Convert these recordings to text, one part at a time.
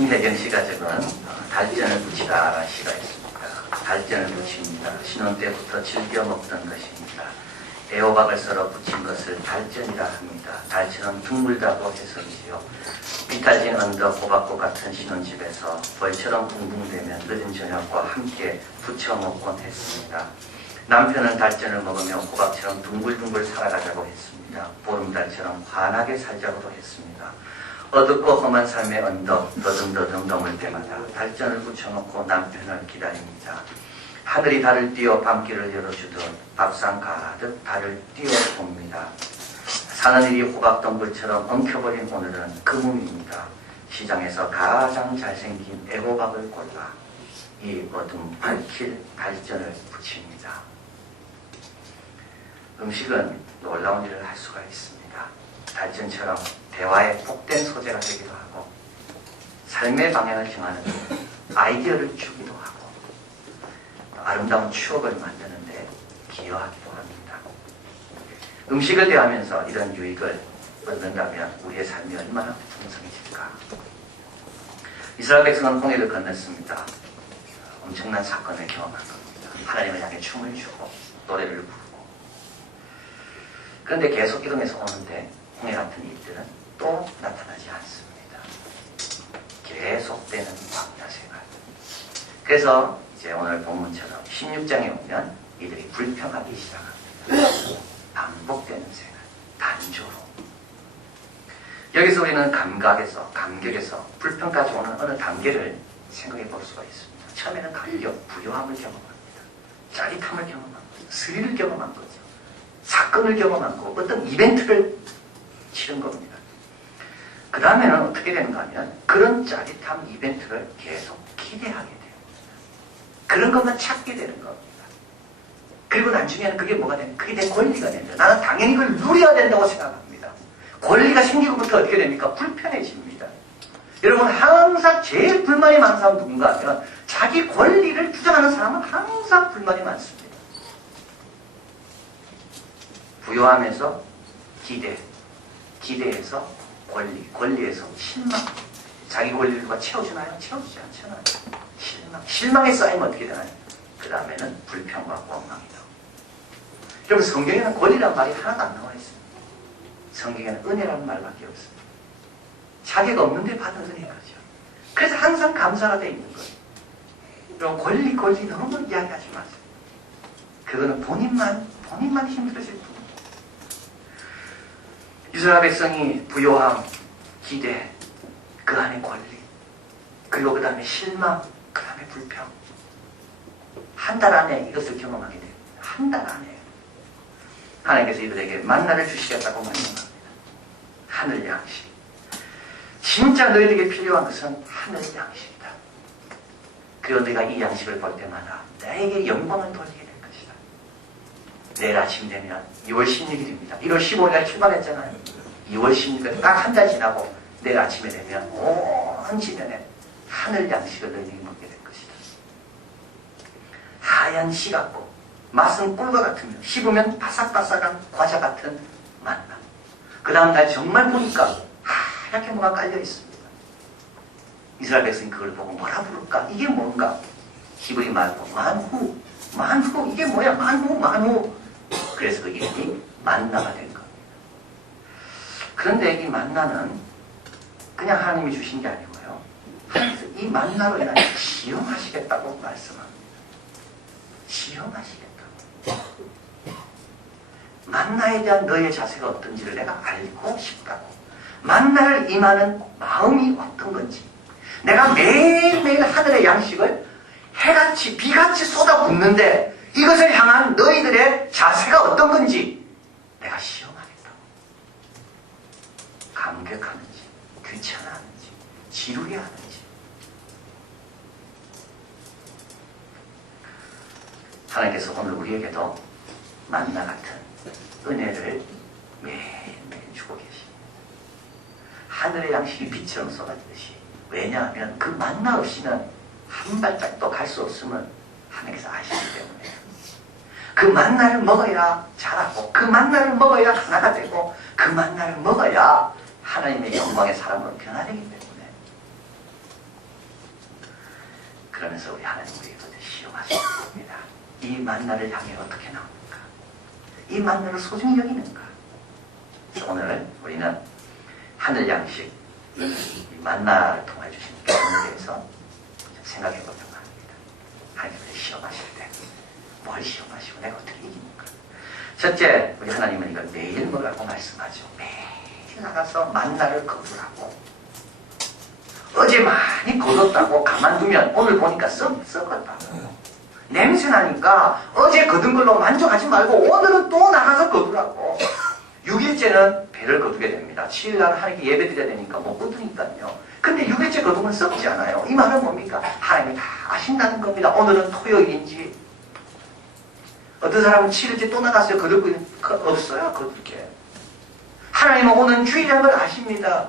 김혜경 씨가 적은 달전을 붙이다라는 시가 있습니다. 달전을 붙입니다. 신혼 때부터 즐겨 먹던 것입니다. 애호박을 썰어 붙인 것을 달전이라 합니다. 달처럼 둥글다고 해서이지요. 비탈진 언덕 호박꽃 같은 신혼집에서 벌처럼 붕붕대며 늦은 저녁과 함께 부쳐 먹곤 했습니다. 남편은 달전을 먹으며 호박처럼 둥글둥글 살아가자고 했습니다. 보름달처럼 환하게 살자고도 했습니다. 어둡고 험한 삶의 언덕 더듬더듬 넘을 때마다 달전을 붙여놓고 남편을 기다립니다. 하늘이 달을 띄워 밤길을 열어주듯 밥상 가득 달을 띄워봅니다. 사는 일이 호박덩굴처럼 엉켜버린 오늘은 금음입니다. 시장에서 가장 잘생긴 애호박을 골라 이 어둠 밝힐 달전을 붙입니다. 음식은 놀라운 일을 할 수가 있습니다. 달전처럼 대화의 복된 소재가 되기도 하고 삶의 방향을 정하는 아이디어를 주기도 하고 아름다운 추억을 만드는데 기여하기도 합니다. 음식을 대하면서 이런 유익을 얻는다면 우리의 삶이 얼마나 풍성해질까. 이스라엘 백성은 홍해를 건넜습니다. 엄청난 사건을 경험한 겁니다. 하나님을 향해 춤을 추고 노래를 부르고 그런데 계속 이동해서 오는데 홍해 같은 일들은 또 나타나지 않습니다. 계속되는 광야 생활. 그래서 이제 오늘 본문처럼 16장에 오면 이들이 불평하기 시작합니다. 반복되는 생활, 단조로. 여기서 우리는 감격에서 불평까지 오는 어느 단계를 생각해 볼 수가 있습니다. 처음에는 감격, 부요함을 경험합니다. 짜릿함을 경험한 거죠. 스릴을 경험한 거죠. 사건을 경험한 거, 어떤 이벤트를 치른 겁니다. 그 다음에는 어떻게 되는가 하면 그런 짜릿함 이벤트를 계속 기대하게 돼요. 그런 것만 찾게 되는 겁니다. 그리고 나중에는 그게 뭐가 되냐? 그게 내 권리가 됩니다. 나는 당연히 그걸 누려야 된다고 생각합니다. 권리가 생기고부터 어떻게 됩니까? 불편해집니다. 여러분 항상 제일 불만이 많은 사람은 누군가 하면 자기 권리를 주장하는 사람은 항상 불만이 많습니다. 부요하면서 기대에서 권리에서 실망. 자기 권리를 누가 채워주나요? 채워주지 않잖아요. 실망에 쌓이면 어떻게 되나요? 그 다음에는 불평과 원망이다. 여러분 성경에는 권리라는 말이 하나도 안 나와 있습니다. 성경에는 은혜라는 말밖에 없습니다. 자기가 없는데 받은 은혜인 거죠. 그래서 항상 감사가 되어 있는 거예요. 여러분 권리 너무 이야기하지 마세요. 그거는 본인만 힘들어질 뿐. 이스라엘 백성이 부요함, 기대, 그 안에 권리, 그리고 그 다음에 실망, 그 다음에 불평. 한 달 안에 이것을 경험하게 됩니다. 한 달 안에. 하나님께서 이들에게 만나를 주시겠다고 말씀합니다. 하늘 양식. 진짜 너희들에게 필요한 것은 하늘 양식이다. 그리고 내가 이 양식을 볼 때마다 나에게 영광을 돌리게 될 것이다. 내일 아침 되면 2월 16일입니다. 1월 15일에 출발했잖아요. 2월 16일 딱 한 달 지나고 내일 아침에 되면 온 지면에 하늘 양식을 너희들이 먹게 될 것이다. 하얀 씨 같고 맛은 꿀과 같으며 씹으면 바삭바삭한 과자 같은 만나. 그 다음 날 정말 보니까 하얗게 뭐가 깔려 있습니다. 이스라엘 백성이 그걸 보고 뭐라 부를까? 이게 뭔가? 히브리 말로 만후. 이게 뭐야? 만후. 그래서 그 이름이 만나가 된 겁니다. 그런데 이 만나는 그냥 하나님이 주신 게 아니고요. 하나님께서 이 만나로 인하여 시험하시겠다고 말씀합니다. 시험하시겠다고. 만나에 대한 너의 자세가 어떤지를 내가 알고 싶다고. 만나를 임하는 마음이 어떤 건지. 내가 매일매일 하늘의 양식을 해같이 비같이 쏟아붓는데 이것을 향한 너희들의 자세가 어떤 건지 내가 시험하겠다고. 감격하는지 귀찮아하는지 지루해하는지. 하나님께서 오늘 우리에게도 만나 같은 은혜를 매일매일 주고 계십니다. 하늘의 양식이 빛처럼 쏟아지듯이. 왜냐하면 그 만나 없이는 한 발짝도 갈 수 없음을 하나님께서 아시기 때문에. 그 만나를 먹어야 자라고, 그 만나를 먹어야 하나가 되고, 그 만나를 먹어야 하나님의 영광의 사람으로 변화되기 때문에 그러면서 우리 하나님 우리에게 시험하시는 겁니다. 이 만나를 향해 어떻게 나옵니까? 이 만나를 소중히 여기는가? 그래서 오늘 우리는 하늘 양식, 이 만나를 통해 주신 교훈에 대해서 생각해 보려고 합니다. 하나님을 시험하실 때 뭘 시험하시고 내가 어떻게 이깁니까? 첫째, 우리 하나님은 이걸 매일 먹으라고 말씀하죠. 매일 나가서 만나를 거두라고. 어제 많이 거뒀다고 가만두면 오늘 보니까 썩었다고. 냄새나니까 어제 거둔 걸로 만족하지 말고 오늘은 또 나가서 거두라고. 6일째는 배를 거두게 됩니다. 7일날 하나님께 예배 드려야 되니까 못 거두니까요. 근데 6일째 거두면 썩지 않아요. 이 말은 뭡니까? 하나님이 다 아신다는 겁니다. 오늘은 토요일인지. 어떤 사람은 7일째 또 나갔어요. 거둘 거 없어요. 거둘 게. 하나님은 오늘 주일이라는 걸 아십니다.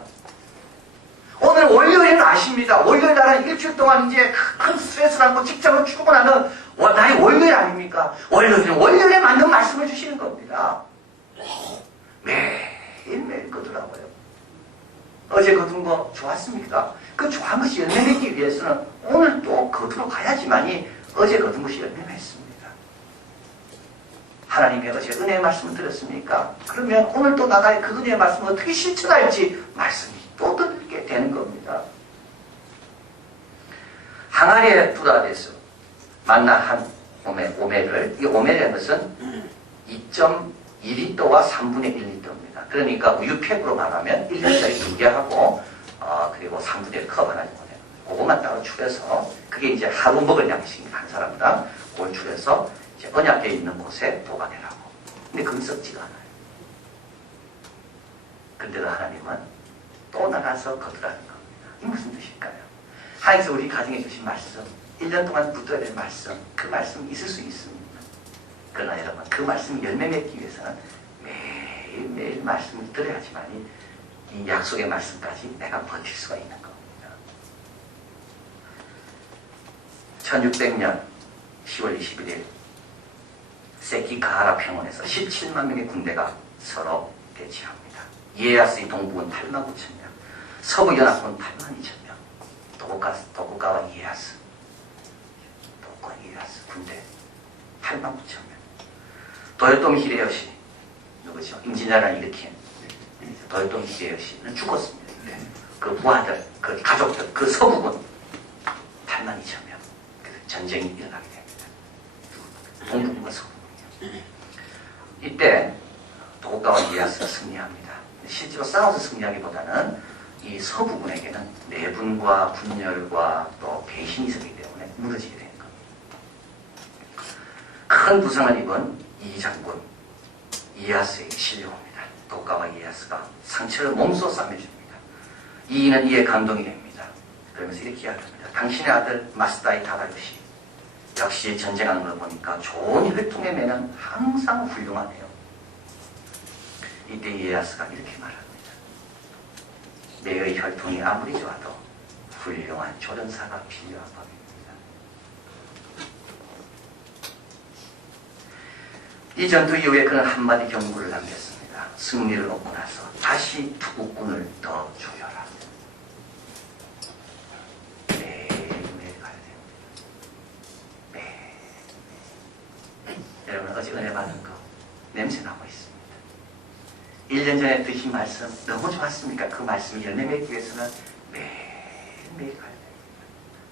오늘 월요일은 아십니다. 월요일 날은 일주일 동안 이제 큰 스트레스를 안고 직장으로 출근하는 나의 월요일 아닙니까? 월요일은 월요일에 맞는 말씀을 주시는 겁니다. 매일매일 거두라고요. 어제 거둔 거 좋았습니까? 그 좋아한 것이 열매 맺기 위해서는 오늘 또 거두러 가야지만이 어제 거둔 것이 열매 맺습니다. 하나님의 어제 은혜의 말씀을 들었습니까? 그러면 오늘 또 나가야 그 은혜의 말씀을 어떻게 실천할지 말씀이 또 듣게 되는 겁니다. 항아리에 부다돼서 만나 한 오멜을, 이 오멜이라는 것은 2.2리터와 3분의 1리터입니다. 그러니까 우유팩으로 말하면 1리터짜리 2개 하고 그리고 3분의 1컵 하나 정도 되는 거예요. 그것만 따로 추려서 그게 이제 하루 먹을 양식입니다. 한 사람당 그걸 추려서 이제 언약궤 있는 곳에 보관해라고. 근데 그건 썩지가 않아요. 근데도 하나님은 또 나가서 거두라는 겁니다. 이 무슨 뜻일까요? 하나님께서 우리 가정에 주신 말씀, 1년 동안 붙어야 될 말씀, 그 말씀이 있을 수 있습니다. 그러나 여러분, 그 말씀이 열매 맺기 위해서는 매일매일 말씀을 들어야지만이 이 약속의 말씀까지 내가 버틸 수가 있는 겁니다. 1600년 10월 21일 세키가하라 평원에서 17만 명의 군대가 서로 대치합니다. 이에야스의 동부군 8만 9천 명, 서부 연합군 8만 2천 명, 도쿠가와 이에야스, 군대 8만 9천 명. 도요토미 히데요시 누구죠? 임진왜란을 일으킨 도요토미 히데요시는 죽었습니다. 그 부하들, 그 가족들, 그 서부군 8만 2천 명. 그래서 전쟁이 일어나게 됩니다. 동부군과 서부군이요. 이때 도쿠가와 이에야스가 승리합니다. 실제로 싸워서 승리하기보다는 이 서부군에게는 내분과 분열과 또 배신이 있었기 때문에 무너지게 됩니다. 큰 부상을 입은 이 장군 이에야스에게 실려옵니다. 도쿠가와 이에야스가 상처를 몸소 싸매줍니다. 이인은 이에 감동이 됩니다. 그러면서 이렇게 이야기합니다. 당신의 아들 마스다이 다다요시 역시 전쟁하는 걸 보니까 좋은 혈통의 매는 항상 훌륭하네요. 이때 이에야스가 이렇게 말합니다. 내의 혈통이 아무리 좋아도 훌륭한 조련사가 필요한 법입니다. 이 전투 이후에 그는 한마디 경고를 남겼습니다. 승리를 얻고 나서 다시 투국군을 더 조여라. 매일매일 가야 됩니다. 매일. 여러분 어제 은혜 받은 거 냄새나고 있습니다. 1년 전에 드신 말씀 너무 좋았습니까? 그 말씀이 열매 맺기 위해서는 매일매일 가야 됩니다.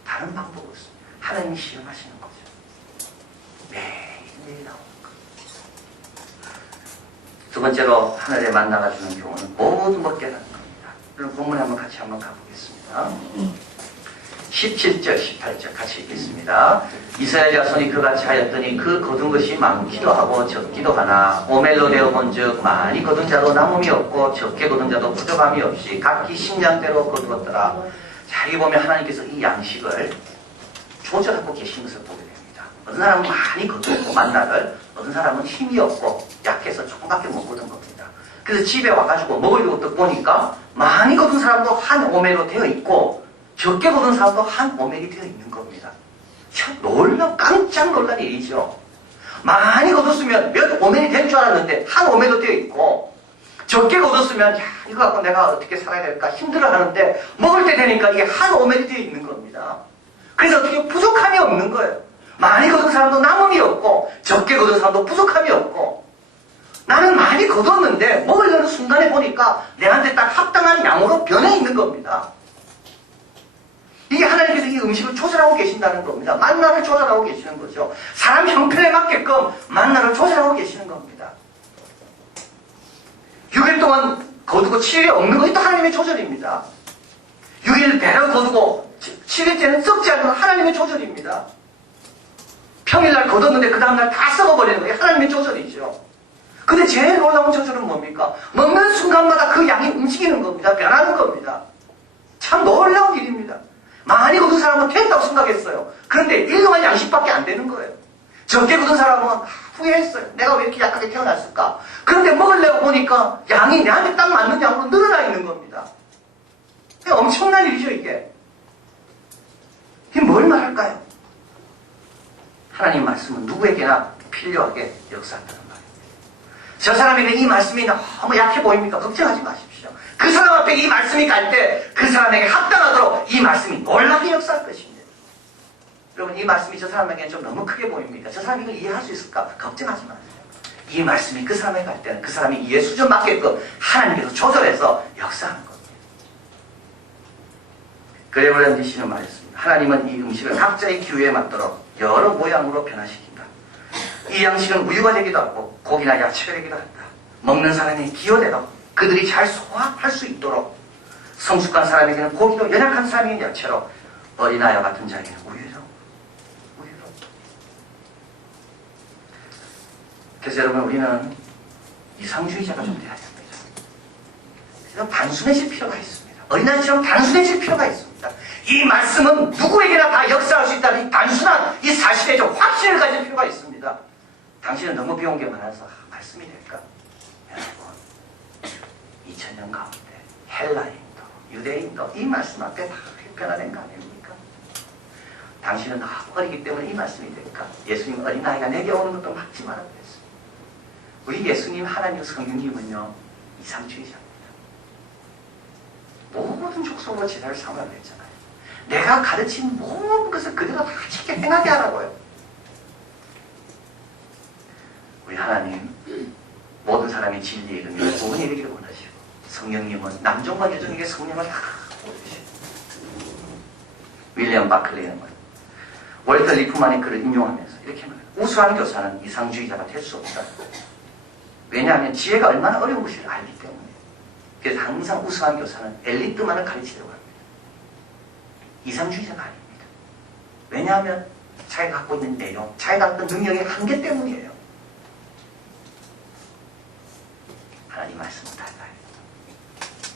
다른 방법 없습니다. 하나님이 시험하시는 거죠. 매일매일 나오는 거. 두 번째로 하늘에 만나가 주는 교훈은 모두 먹게 하는 겁니다. 그럼 본문에 한번 같이 한번 가보겠습니다. 17절, 18절 같이 읽겠습니다. 이스라엘 자손이 그같이 하였더니 그 거둔 것이 많기도 하고 적기도 하나 오멜로 되어본즉 많이 거둔 자도 남음이 없고 적게 거둔 자도 부족함이 없이 각기 식량대로 거두었더라. 자, 여기 보면 하나님께서 이 양식을 조절하고 계신 것을 보게 됩니다. 어떤 사람은 많이 거두었고 만나를, 어떤 사람은 힘이 없고 약해서 조금밖에 못 거둔 겁니다. 그래서 집에 와가지고 먹을 것도 보니까 많이 거둔 사람도 한 오멜로 되어 있고 적게 거둔 사람도 한 오멜이 되어 있는 겁니다. 참 놀면 깜짝 놀랄 일이죠. 많이 거뒀으면 몇 오멜이 될 줄 알았는데 한 오멜로 되어 있고, 적게 거뒀으면 야, 이거 갖고 내가 어떻게 살아야 될까 힘들어 하는데 먹을 때 되니까 이게 한 오멜이 되어 있는 겁니다. 그래서 어떻게 부족함이 없는 거예요. 많이 거둔 사람도 남음이 없고 적게 거둔 사람도 부족함이 없고 나는 많이 거뒀는데 먹으려는 순간에 보니까 내한테 딱 합당한 양으로 변해 있는 겁니다. 이게 하나님께서 이 음식을 조절하고 계신다는 겁니다. 만나를 조절하고 계시는 거죠. 사람 형편에 맞게끔 만나를 조절하고 계시는 겁니다. 6일 동안 거두고 7일에 없는 것이 또 하나님의 조절입니다. 6일 배를 거두고 7일째는 썩지 않는 하나님의 조절입니다. 평일날 거뒀는데 그 다음날 다 썩어버리는 게 하나님의 조절이죠. 근데 제일 놀라운 조절은 뭡니까? 먹는 순간마다 그 양이 움직이는 겁니다. 변하는 겁니다. 참 놀라운 일입니다. 많이 거둔 사람은 됐다고 생각했어요. 그런데 1년간 양식밖에 안 되는 거예요. 적게 거둔 사람은 후회했어요. 내가 왜 이렇게 약하게 태어났을까? 그런데 먹으려고 보니까 양이 내한테 딱 맞는 양으로 늘어나 있는 겁니다. 엄청난 일이죠, 이게. 이게 뭘 말할까요? 하나님 말씀은 누구에게나 필요하게 역사한다는 말입니다. 저 사람에게 이 말씀이 너무 약해 보입니까? 걱정하지 마십시오. 그 사람 앞에 이 말씀이 갈 때 그 사람에게 합당하도록 이 말씀이 놀랍게 역사할 것입니다. 여러분, 이 말씀이 저 사람에게는 좀 너무 크게 보입니까? 저 사람이 이걸 이해할 수 있을까? 걱정하지 마세요. 이 말씀이 그 사람에게 갈 때는 그 사람이 이해 수준 맞게끔 하나님께서 조절해서 역사하는 겁니다. 그레브란디 씨는 말했습니다. 하나님은 이 음식을 각자의 기호에 맞도록 여러 모양으로 변화시킨다. 이 양식은 우유가 되기도 하고 고기나 야채가 되기도 한다. 먹는 사람의 기호대로 그들이 잘 소화할 수 있도록 성숙한 사람에게는 고기로, 연약한 사람에게는 야채로, 어린아이와 같은 자에게는 우유로. 그래서 여러분, 우리는 이상주의자가 좀 돼야 됩니다. 그래서 단순해질 필요가 있습니다. 어린아이처럼 단순해질 필요가 있습니다. 이 말씀은 누구에게나 다 역사할 수 있다는 이 단순한 이 사실에 좀 확신을 가질 필요가 있습니다. 당신은 너무 배운 게 많아서 말씀이 될까? 여러분, 2000년 가운데 헬라인도 유대인도 이 말씀 앞에 다 변화된 거 아닙니까? 당신은 너무 어리기 때문에 이 말씀이 될까? 예수님 어린아이가 내게 오는 것도 막지 말아야 됐습니다. 우리 예수님, 하나님, 성령님은요 이상주의자입니다. 모든 족속으로 제자를 삼으라고 했잖아요. 내가 가르친 모든 것을 그대로 다 지켜 행하게 하라고요. 우리 하나님, 모든 사람이 진리에 이르며 구원에 이르기를 원하시고, 성령님은 남종과 여종에게 성령을 다 보여주시고, 윌리엄 바클레이는 월터 리프만의 글을 인용하면서 이렇게 말해요. 우수한 교사는 이상주의자가 될 수 없다. 왜냐하면 지혜가 얼마나 어려운 것을 알기 때문에. 그래서 항상 우수한 교사는 엘리트만을 가르치려고 합니다. 이상주의자가 아닙니다. 왜냐하면 자기가 갖고 있는 내용, 자기가 갖고 있는 능력의 한계 때문이에요. 하나님 말씀은 달라요.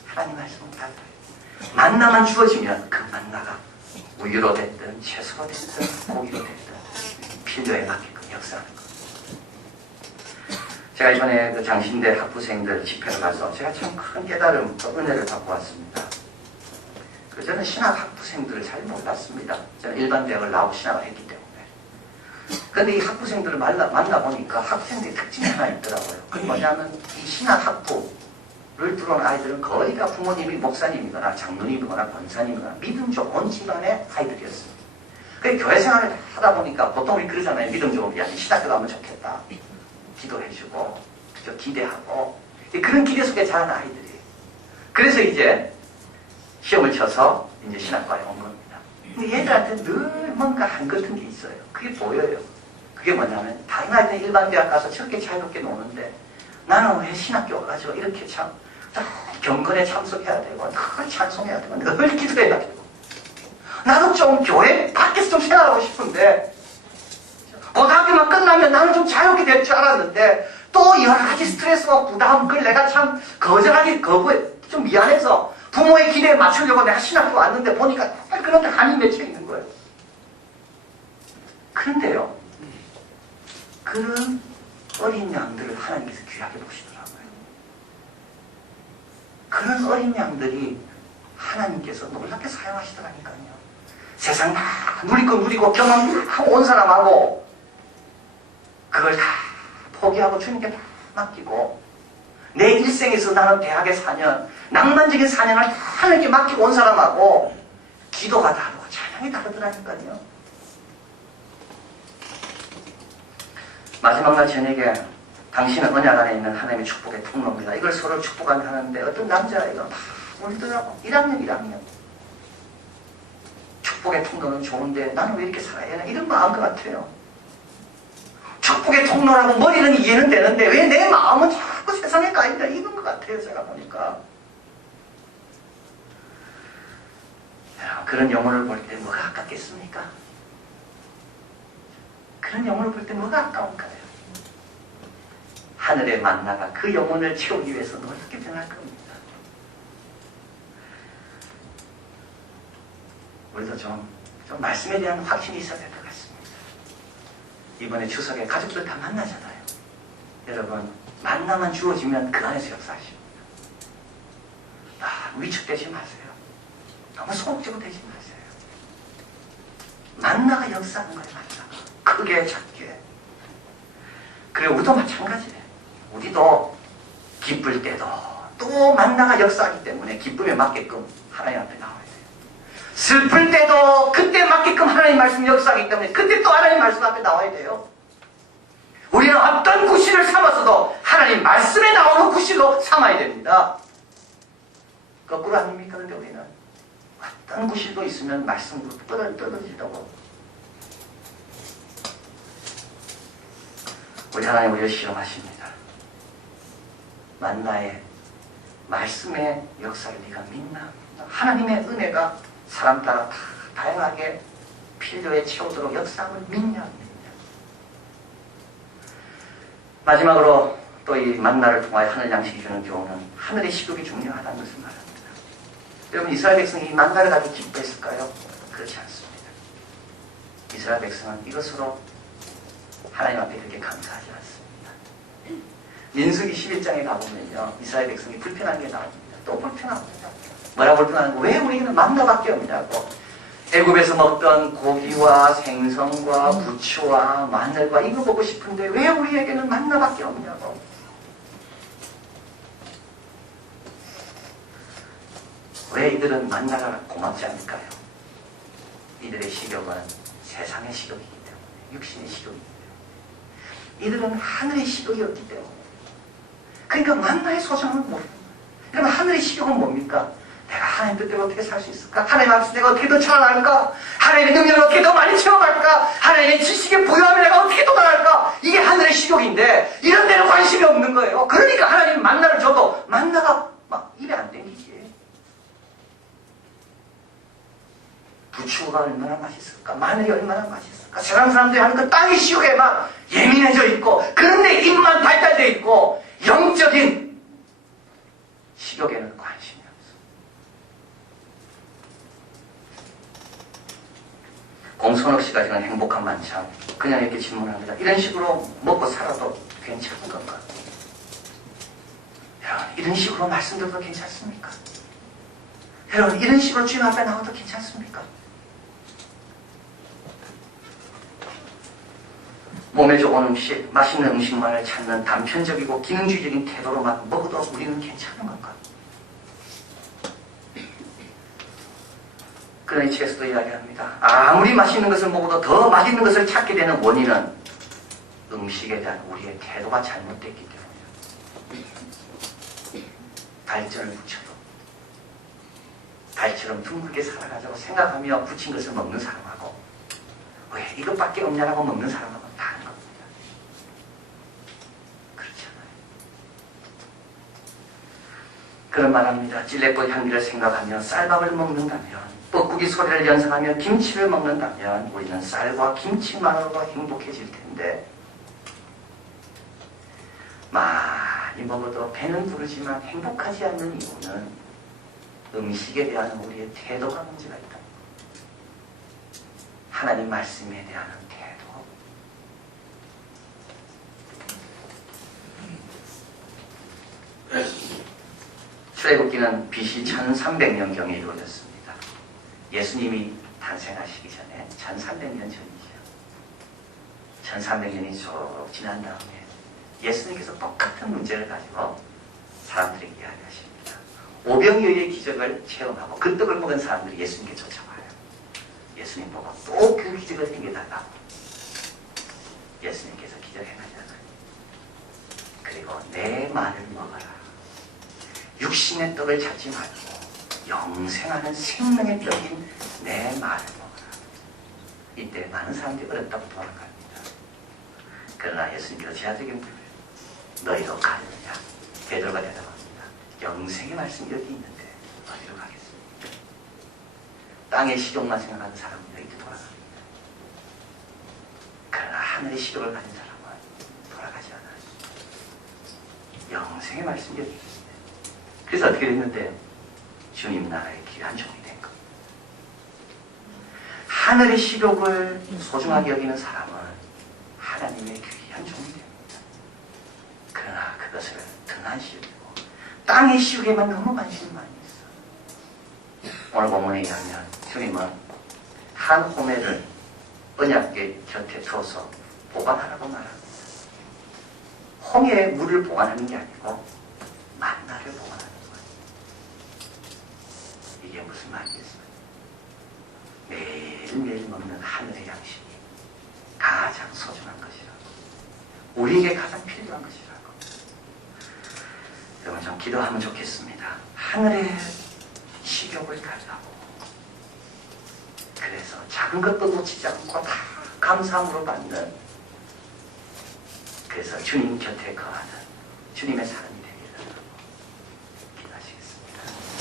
하나님 말씀은 달라요. 만나만 주어지면 그 만나가 우유로 됐든 채소로 됐든 고기로 됐든 필요에 맞게끔 역사하는 겁니다. 제가 이번에 그 장신대 학부생들 집회를 가서 제가 참 큰 깨달음, 은혜를 받고 왔습니다. 저는 신학 학부생들을 잘 몰랐습니다. 저는 일반 대학을 나오고 신학을 했기 때문에. 그런데 이 학부생들을 만나보니까 학생들의 특징이 하나 있더라고요. 그게 뭐냐면 이 신학 학부를 들어온 아이들은 거의 다 부모님이 목사님이거나 장로님이거나 권사님이거나 믿음 좋은 집안의 아이들이었습니다. 그래서 교회 생활을 하다 보니까 보통 우리 그러잖아요. 믿음 좋은 게 아니라 신학교 가면 좋겠다. 기도해주고, 그죠? 기대하고, 그런 기대 속에 자란 아이들이에요. 그래서 이제 시험을 쳐서 이제 신학과에 온 겁니다. 근데 얘들한테 늘 뭔가 한 같은 게 있어요. 그게 보여요. 그게 뭐냐면, 다른 아이들은 일반 대학 가서 저렇게 자유롭게 노는데, 나는 왜 신학교 와가지고 이렇게 참, 경건에 참석해야 되고, 늘 찬송해야 되고, 늘 기도해야 되고. 나도 좀 교회 밖에서 좀 생활하고 싶은데, 고등학교만 끝나면 나는 좀 자유롭게 될 줄 알았는데 또 여러 가지 스트레스와 부담, 그걸 내가 참 거절하기 좀 미안해서 부모의 기대에 맞추려고 내가 신학교 왔는데 보니까 그런 데 한이 맺혀 있는 거예요. 그런데요, 그런 어린 양들을 하나님께서 귀하게 보시더라고요. 그런 어린 양들이 하나님께서 놀랍게 사용하시더라니까요. 세상 다 누릴 거 누리고 경험 다 온 사람하고 그걸 다 포기하고 주님께 다 맡기고, 내 일생에서 나는 대학의 4년, 낭만적인 4년을 다 하나님께 맡기고 온 사람하고 기도가 다르고 찬양이 세상이 다르더라니까요. 마지막 날 저녁에 당신은 언약 안에 있는 하나님의 축복의 통로입니다. 이걸 서로 축복하면 하는데 어떤 남자아이가 막 울더라고. 1학년. 축복의 통로는 좋은데 나는 왜 이렇게 살아야 하나 이런 마음 것 같아요. 축복의 통로라고 머리는 이해는 되는데 왜 내 마음은 자꾸 세상에 가있냐 이건 것 같아요. 제가 보니까. 그런 영혼을 볼 때 뭐가 아깝겠습니까? 그런 영혼을 볼 때 뭐가 아까운가요? 하늘의 만나가 그 영혼을 채우기 위해서는 어떻게 변할 겁니다. 우리도 좀 말씀에 대한 확신이 있어야 될 것 같습니다. 이번에 추석에 가족들 다 만나잖아요. 여러분, 만나만 주어지면 그 안에서 역사하십니다. 위축되지 마세요. 너무 소극적으로 되지 마세요. 만나가 역사하는 거예요. 만나가. 크게 작게. 그리고 우리도 마찬가지예요. 우리도 기쁠 때도 또 만나가 역사하기 때문에 기쁨에 맞게끔 하나님 앞에 나와야 돼요. 슬플 때도 그때 맞게끔 하나님 말씀 역사하기 때문에 그때 또 하나님 말씀 앞에 나와야 돼요. 우리는 어떤 구실을 삼아서도 하나님 말씀에 나오는 구실로 삼아야 됩니다. 거꾸로 아닙니까? 그런데 우리는 어떤 구실도 있으면 말씀으로 떨어지다고. 우리 하나님 우리를 실험하십니다. 만나의 말씀의 역사를 네가 믿나? 하나님의 은혜가 사람 따라 다 다양하게 필요에 채우도록 역사함을 믿냐? 마지막으로 또 이 만나를 통하여 하늘 양식이 주는 교훈은 하늘의 식욕이 중요하다는 것을 말합니다. 여러분, 이스라엘 백성이 이 만나를 가지고 기뻐했을까요? 그렇지 않습니다. 이스라엘 백성은 이것으로 하나님 앞에 그렇게 감사하지 않습니다. 민수기 11장에 가보면요, 이스라엘 백성이 불편한 게 나옵니다. 또 불편합니다. 뭐라고 불편한 거? 왜 우리는 만나밖에 없냐고. 애굽에서 먹던 고기와 생선과 부추와 마늘과 이거 먹고 싶은데 왜 우리에게는 만나밖에 없냐고. 왜 이들은 만나가 고맙지 않을까요? 이들의 식욕은 세상의 식욕이기 때문에, 육신의 식욕이기 때문에, 이들은 하늘의 식욕이 없기 때문에. 그러니까 만나의 소중함을 모르는 거예요. 그러면 하늘의 식욕은 뭡니까? 내가 하나님 뜻대로 어떻게 살 수 있을까? 하나님 앞에서 내가 어떻게 더 찬양할까? 하나님의 능력을 어떻게 더 많이 체험할까? 하나님의 지식의 부여함을 내가 어떻게 도달할까? 이게 하늘의 식욕인데 이런 데는 관심이 없는 거예요. 그러니까 하나님 만나를 줘도 만나가 막 입에 안 땡기지. 부추가 얼마나 맛있을까? 마늘이 얼마나 맛있을까? 세상 사람들이 하는 그 땅의 식욕에만 예민해져 있고, 그런데 입만 발달되어 있고, 영적인 식욕에는 관심이 없어. 공선옥 씨가 지금 행복한 만찬, 그냥 이렇게 질문합니다. 이런 식으로 먹고 살아도 괜찮은 건가? 여러분, 이런 식으로 말씀드려도 괜찮습니까? 여러분, 이런 식으로 주님 앞에 나와도 괜찮습니까? 몸에 좋은 음식, 맛있는 음식만을 찾는 단편적이고 기능주의적인 태도로만 먹어도 우리는 괜찮은 건가? 그러나 이 책에서도 이야기합니다. 아무리 맛있는 것을 먹어도 더 맛있는 것을 찾게 되는 원인은 음식에 대한 우리의 태도가 잘못됐기 때문이에요. 발전을 붙여도 달처럼 둥글게 살아가자고 생각하며 붙인 것을 먹는 사람하고 왜 이것밖에 없냐라고 먹는 사람하고 다른 겁니다. 그렇잖아요. 그런 말합니다. 찔레꽃 향기를 생각하며 쌀밥을 먹는다면, 뻐꾸기 소리를 연상하며 김치를 먹는다면 우리는 쌀과 김치만으로도 행복해질 텐데, 많이 먹어도 배는 부르지만 행복하지 않는 이유는 음식에 대한 우리의 태도가 문제가 있다. 하나님 말씀에 대한 태도. 출애굽기는 BC 1300년경에 이루어졌습니다. 예수님이 탄생하시기 전에 1300년 전이죠. 1300년이 쭉 지난 다음에 예수님께서 똑같은 문제를 가지고 사람들에게 이야기하십니다. 오병이어의 기적을 체험하고 그 떡을 먹은 사람들이 예수님께 쫓아와요. 예수님 보고 또 그 기적을 행해달라고 예수님께서 기적 행하잖아요. 그리고 내 말을 먹어라. 육신의 떡을 찾지 말고 영생하는 생명의 떡인 내 말을 먹어라. 이때 많은 사람들이 어렵다고 돌아갑니다. 그러나 예수님께서 제한적인 분을 너희로 가느냐? 베드로가 대답합니다. 영생의 말씀이 여기 있는데 어디로 가겠습니까? 땅의 시종만 생각하는 사람은 이렇게 돌아갑니다. 그러나 하늘의 시종을 가진 사람은 돌아가지 않아요. 영생의 말씀이 여기 있습니다. 그래서 어떻게 됐는데 주님 나라의 귀한 종이 된 겁니다. 하늘의 시족을 소중하게 여기는 사람은 하나님의 귀한 종이 됩니다. 그러나 그것을 등한시 여기고 땅의 시족에만 너무 관심이 많이 있어. 오늘 본문에 의하면 주님은 한 호멜을 언약궤 곁에 두어서 보관하라고 말합니다. 홍해에 물을 보관하는 게 아니고 만나를 보관하는 거예요. 이게 무슨 말이겠어요? 매일매일 먹는 하늘의 양식이 가장 소중한 것이라고, 우리에게 가장 필요한 것이라고. 여러분 좀 기도하면 좋겠습니다. 하늘의 식욕을 달라고. 그래서 작은 것도 놓치지 않고 다 감사함으로 받는, 그래서 주님 곁에 거하는 주님의 사랑이